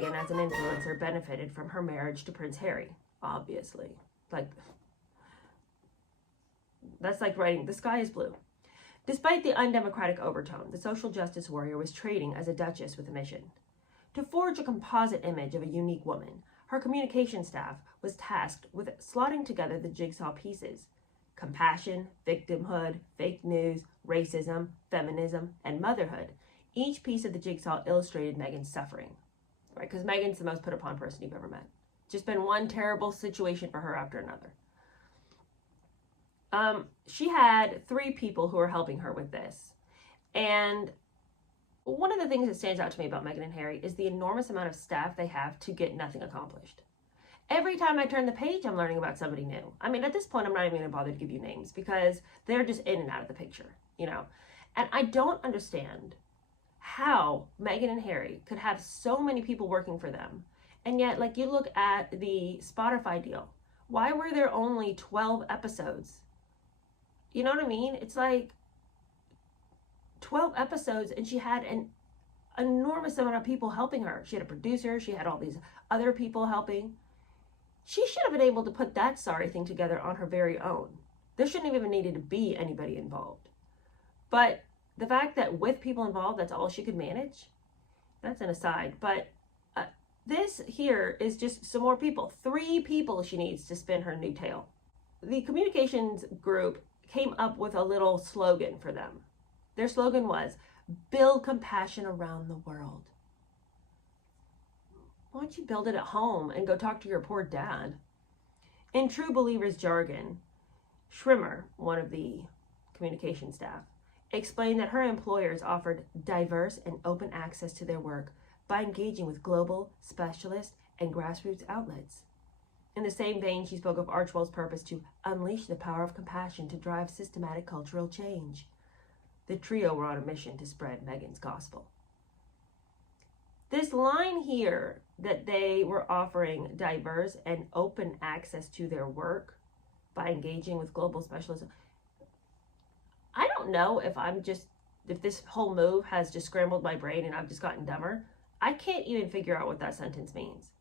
Meghan, as an influencer, benefited from her marriage to Prince Harry, obviously. Like, that's like writing, the sky is blue. Despite the undemocratic overtone, the social justice warrior was trading as a duchess with a mission. To forge a composite image of a unique woman, her communication staff was tasked with slotting together the jigsaw pieces: compassion, victimhood, fake news, racism, feminism, and motherhood. Each piece of the jigsaw illustrated Meghan's suffering, right? Because Meghan's the most put upon person you've ever met. Just been one terrible situation for her after another. She had 3 people who were helping her with this. And one of the things that stands out to me about Meghan and Harry is the enormous amount of staff they have to get nothing accomplished. Every time I turn the page, I'm learning about somebody new. I mean, at this point, I'm not even going to bother to give you names because they're just in and out of the picture, you know. And I don't understand how Meghan and Harry could have so many people working for them. And yet, like, you look at the Spotify deal. Why were there only 12 episodes? You know what I mean? It's like 12 episodes and she had an enormous amount of people helping her. She had a producer. She had all these other people helping. She should have been able to put that sorry thing together on her very own. There shouldn't have even needed to be anybody involved. But the fact that with people involved, that's all she could manage, that's an aside. But this here is just some more people. 3 people she needs to spin her new tale. The communications group came up with a little slogan for them. Their slogan was, "Build compassion around the world." Why don't you build it at home and go talk to your poor dad? In true believers jargon, Schrimmer, one of the communication staff, explained that her employers offered diverse and open access to their work by engaging with global, specialist, and grassroots outlets. In the same vein, she spoke of Archewell's purpose to unleash the power of compassion to drive systematic cultural change. The trio were on a mission to spread Meghan's gospel. This line here, that they were offering diverse and open access to their work by engaging with global specialists, I don't know if this whole move has just scrambled my brain and I've just gotten dumber. I can't even figure out what that sentence means.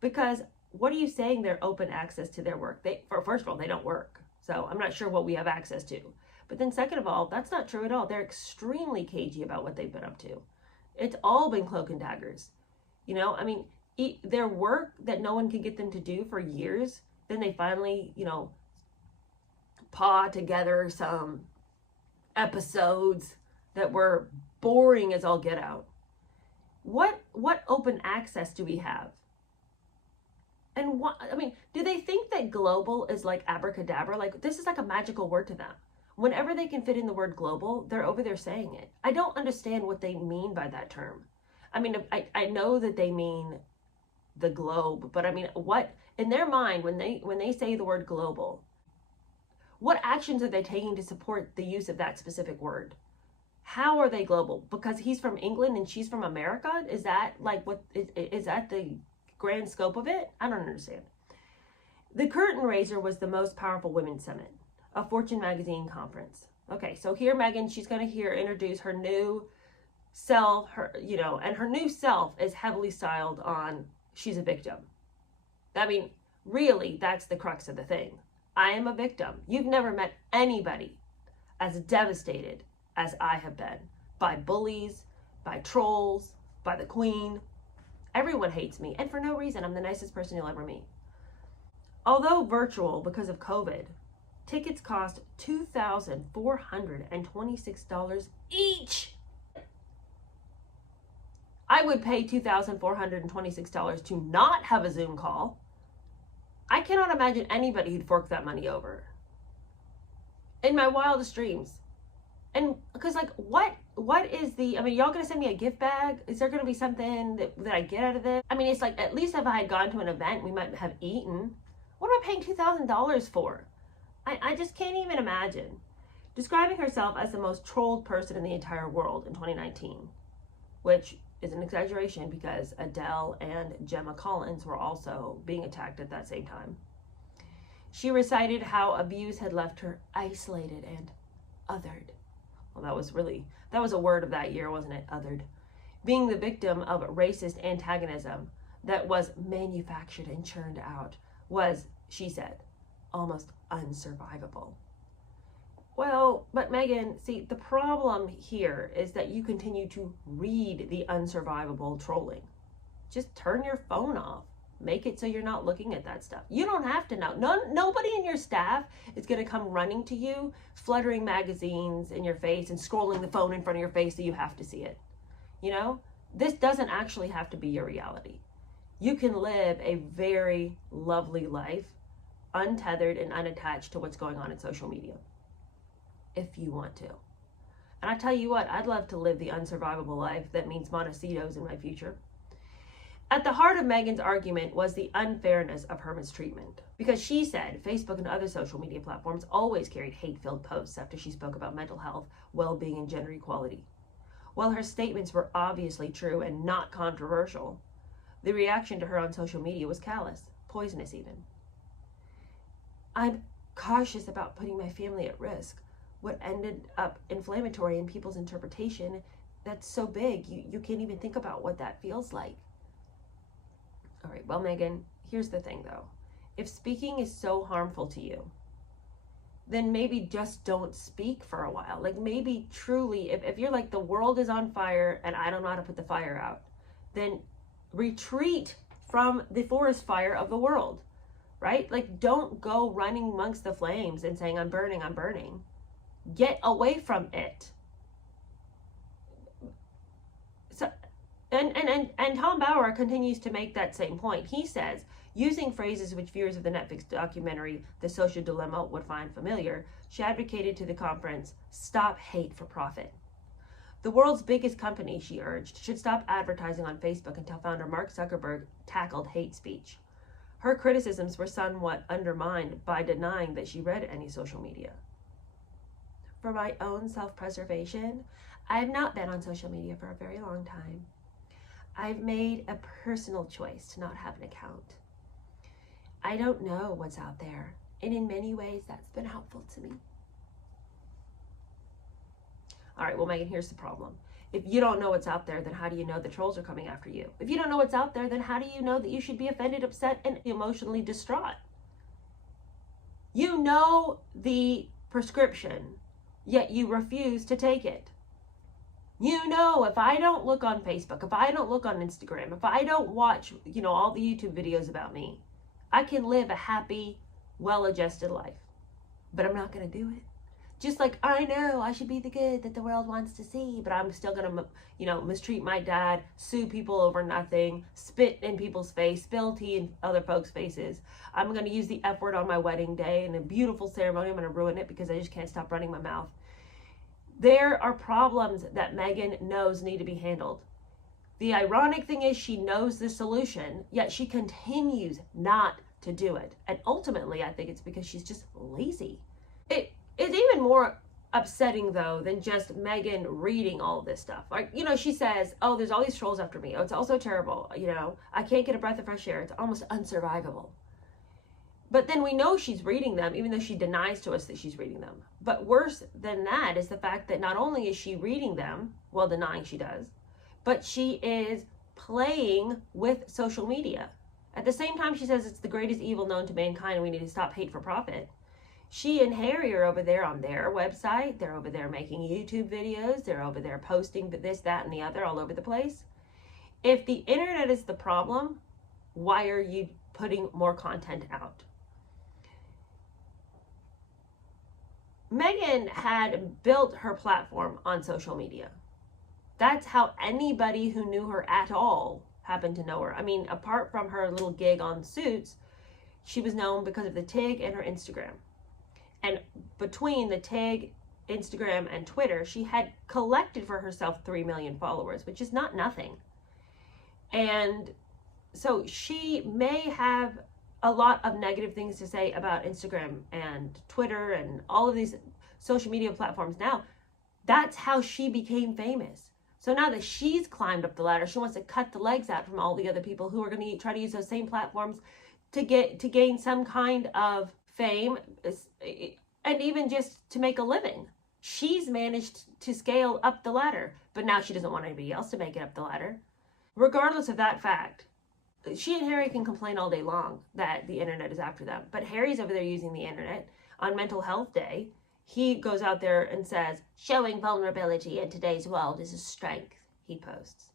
Because what are you saying they're open access to their work? First of all, they don't work. So I'm not sure what we have access to. But then second of all, that's not true at all. They're extremely cagey about what they've been up to. It's all been cloak and daggers. You know, I mean, their work that no one could get them to do for years, then they finally, you know, paw together some episodes that were boring as all get out. What open access do we have? And what, I mean, do they think that global is like abracadabra? Like, this is like a magical word to them. Whenever they can fit in the word global, they're over there saying it. I don't understand what they mean by that term. I mean, I know that they mean the globe, but I mean, what, in their mind, when they say the word global, what actions are they taking to support the use of that specific word? How are they global? Because he's from England and she's from America? Is that like what, is that the grand scope of it? I don't understand. The curtain raiser was the Most Powerful Women Summit, a Fortune magazine conference. Okay, so here Meghan, she's going to introduce her new self, and her new self is heavily styled on she's a victim. I mean, really, that's the crux of the thing. I am a victim. You've never met anybody as devastated as I have been by bullies, by trolls, by the Queen. Everyone hates me, and for no reason. I'm the nicest person you'll ever meet. Although virtual because of COVID, tickets cost $2,426 each. I would pay $2,426 to not have a Zoom call. I cannot imagine anybody who'd fork that money over. In my wildest dreams. And because, like, what is the, I mean, y'all gonna send me a gift bag? Is there gonna be something that I get out of this? I mean, it's like, at least if I had gone to an event, we might have eaten. What am I paying $2,000 for? I just can't even imagine. Describing herself as the most trolled person in the entire world in 2019, which is an exaggeration because Adele and Gemma Collins were also being attacked at that same time. She recited how abuse had left her isolated and othered. Well, that was a word of that year, wasn't it? Othered. Being the victim of racist antagonism that was manufactured and churned out was, she said, almost unsurvivable. Well, but Meghan, see, the problem here is that you continue to read the unsurvivable trolling. Just turn your phone off. Make it so you're not looking at that stuff. You don't have to know. Nobody in your staff is going to come running to you, fluttering magazines in your face and scrolling the phone in front of your face so you have to see it. You know, this doesn't actually have to be your reality. You can live a very lovely life, untethered and unattached to what's going on in social media, if you want to. And I tell you what, I'd love to live the unsurvivable life that means Montecitos in my future. At the heart of Meghan's argument was the unfairness of her mistreatment, because she said Facebook and other social media platforms always carried hate-filled posts after she spoke about mental health, well-being, and gender equality. While her statements were obviously true and not controversial, the reaction to her on social media was callous, poisonous even. I'm cautious about putting my family at risk. What ended up inflammatory in people's interpretation, that's so big, you can't even think about what that feels like. All right, well, Meghan, here's the thing though. If speaking is so harmful to you, then maybe just don't speak for a while. Like maybe truly, if you're like, the world is on fire and I don't know how to put the fire out, then retreat from the forest fire of the world, right? Like don't go running amongst the flames and saying, I'm burning, I'm burning. Get away from it. So, and Tom Bauer continues to make that same point. He says, using phrases which viewers of the Netflix documentary The Social Dilemma would find familiar, she advocated to the conference, stop hate for profit. The world's biggest company, she urged, should stop advertising on Facebook until founder Mark Zuckerberg tackled hate speech. Her criticisms were somewhat undermined by denying that she read any social media. For my own self-preservation, I have not been on social media for a very long time. I've made a personal choice to not have an account. I don't know what's out there, and in many ways that's been helpful to me. All right, well, Meghan, here's the problem. If you don't know what's out there, then how do you know the trolls are coming after you? If you don't know what's out there, then how do you know that you should be offended, upset, and emotionally distraught? You know the prescription, yet you refuse to take it. You know, if I don't look on Facebook, if I don't look on Instagram, if I don't watch, all the YouTube videos about me, I can live a happy, well-adjusted life. But I'm not going to do it. Just like I know I should be the good that the world wants to see, but I'm still going to, mistreat my dad, sue people over nothing, spit in people's face, spill tea in other folks' faces. I'm going to use the F word on my wedding day in a beautiful ceremony. I'm going to ruin it because I just can't stop running my mouth. There are problems that Meghan knows need to be handled. The ironic thing is she knows the solution, yet she continues not to do it. And ultimately, I think it's because she's just lazy. It's even more upsetting, though, than just Meghan reading all this stuff. Like, she says, oh, there's all these trolls after me. Oh, it's all so terrible. I can't get a breath of fresh air. It's almost unsurvivable. But then we know she's reading them, even though she denies to us that she's reading them. But worse than that is the fact that not only is she reading them, while denying she does, but she is playing with social media. At the same time she says it's the greatest evil known to mankind and we need to stop hate for profit, she and Harry are over there on their website. They're over there making YouTube videos. They're over there posting this, that, and the other all over the place. If the internet is the problem, why are you putting more content out? Meghan had built her platform on social media. That's how anybody who knew her at all happened to know her. I mean, apart from her little gig on Suits, she was known because of the TIG and her Instagram. And between the TIG, Instagram, and Twitter, she had collected for herself 3 million followers, which is not nothing. And so she may have a lot of negative things to say about Instagram and Twitter and all of these social media platforms now. That's how she became famous. So now that she's climbed up the ladder, she wants to cut the legs out from all the other people who are going to try to use those same platforms to gain some kind of fame and even just to make a living. She's managed to scale up the ladder, but now she doesn't want anybody else to make it up the ladder. Regardless of that fact, she and Harry can complain all day long that the internet is after them, but Harry's over there using the internet. On Mental Health Day, he goes out there and says, showing vulnerability in today's world is a strength, he posts.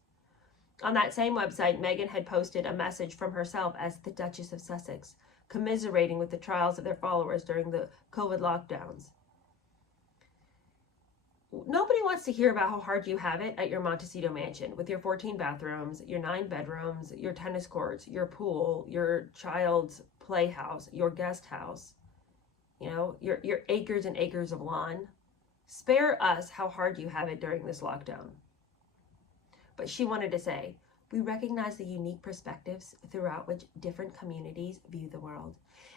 On that same website, Meghan had posted a message from herself as the Duchess of Sussex, commiserating with the trials of their followers during the COVID lockdowns. Nobody wants to hear about how hard you have it at your Montecito mansion with your 14 bathrooms, your 9 bedrooms, your tennis courts, your pool, your child's playhouse, your guest house, your acres and acres of lawn. Spare us how hard you have it during this lockdown. But she wanted to say, we recognize the unique perspectives throughout which different communities view the world.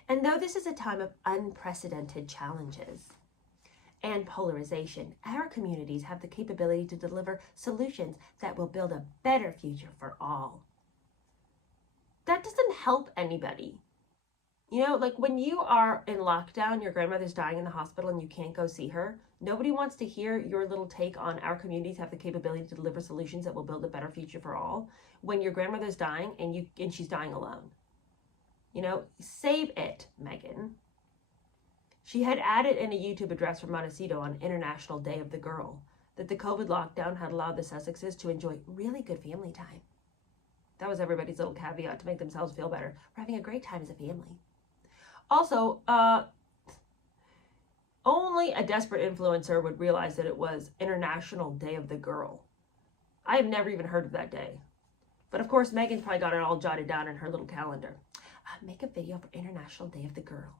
And though this is a time of unprecedented challenges and polarization, our communities have the capability to deliver solutions that will build a better future for all. That doesn't help anybody. Like when you are in lockdown, your grandmother's dying in the hospital and you can't go see her, nobody wants to hear your little take on our communities have the capability to deliver solutions that will build a better future for all when your grandmother's dying and she's dying alone. Save it, Meghan. She had added in a YouTube address from Montecito on International Day of the Girl that the COVID lockdown had allowed the Sussexes to enjoy really good family time. That was everybody's little caveat to make themselves feel better. We're having a great time as a family. Also, only a desperate influencer would realize that it was International Day of the Girl. I have never even heard of that day. But of course, Meghan probably got it all jotted down in her little calendar. Make a video for International Day of the Girl.